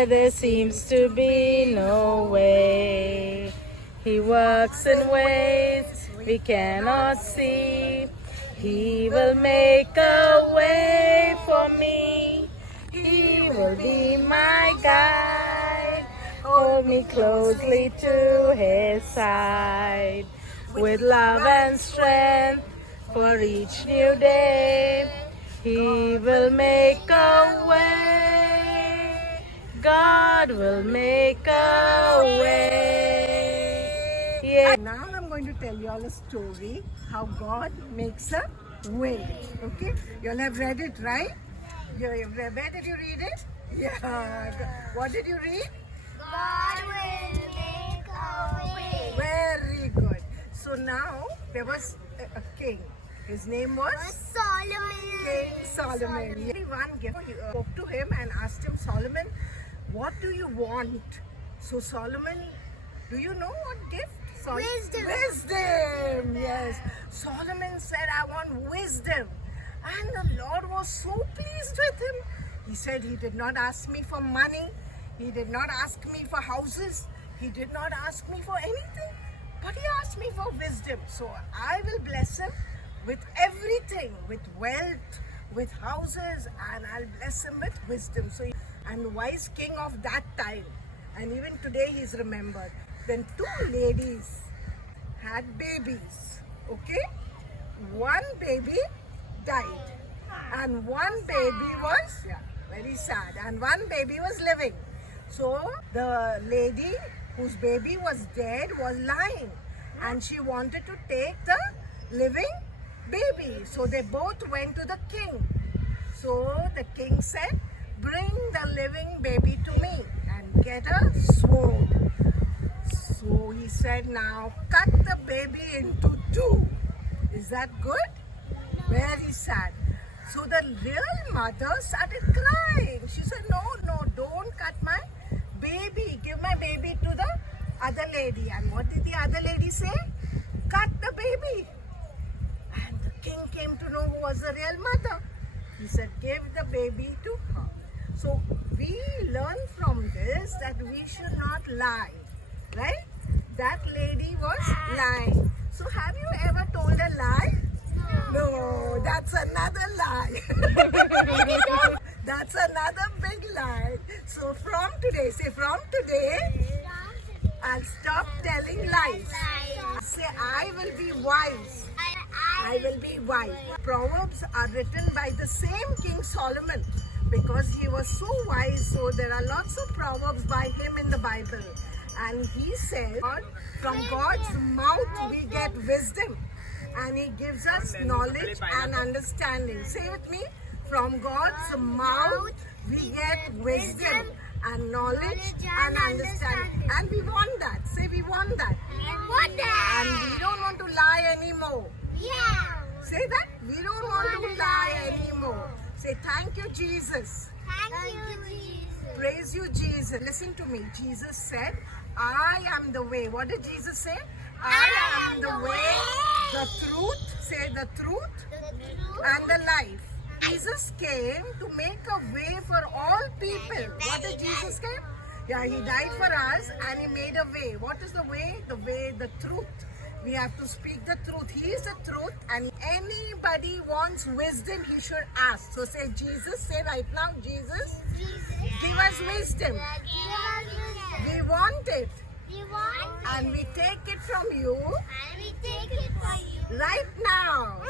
where there seems to be no way. He works in ways we cannot see. He will make a way for me. He will be my guide. Hold me closely to his side. With love and strength for each new day, he will make a way. God will make a way. Yeah. Now I'm going to tell you all a story how God makes a way. Okay? You all have read it, right? Where did you read it? Yeah. What did you read? God will make a way. Very good. So now there was a king. His name was Solomon. King Solomon. Everyone spoke to him and asked him, Solomon, what do you want? So Solomon, do you know what gift? Wisdom. Wisdom, yes. Solomon said, I want wisdom. And the Lord was so pleased with him. He said, he did not ask me for money. He did not ask me for houses. He did not ask me for anything. But he asked me for wisdom. So I will bless him with everything, with wealth, with houses, and I'll bless him with wisdom. So, and the wise king of that time, and even today he's remembered. Then two ladies had babies, okay? One baby died, and one baby was, very sad, and one baby was living. So the lady whose baby was dead was lying, and she wanted to take the living baby. So they both went to the king. So the king said, bring the living baby to me and get a sword. So he said, now cut the baby into two. Is that good? Very sad. So the real mother started crying. She said, no, don't cut my baby. Give my baby to the other lady. And what did the other lady say? Cut the baby. And the king came to know who was the real mother. He said, give the baby to her. So we learn from this that we should not lie, right? That lady was lying. So have you ever told a lie? No, that's another lie. That's another big lie. So from today, say from today, I'll stop telling lies. Say I will be wise. I will be wise. Proverbs are written by the same King Solomon because he was so wise. So there are lots of proverbs by him in the Bible. And he said, from God's mouth we get wisdom. And he gives us knowledge and understanding. Say with me, from God's mouth we get wisdom and knowledge and understanding. And we want that. Say we want that. And we don't want to lie anymore. Yeah. Say that. We don't want to lie anymore. Say thank you, Jesus. Thank you, Jesus. Praise you, Jesus. Listen to me. Jesus said, I am the way. What did Jesus say? I am the way, the truth. Say the truth. And the life. Jesus came to make a way for all people. What did Jesus came? Yeah, he died for us and he made a way. What is the way? The way, the truth. We have to speak the truth. He is the truth, and anybody wants wisdom, he should ask. So say Jesus, say right now, Jesus, give us wisdom. We want it. And we take it from you right now.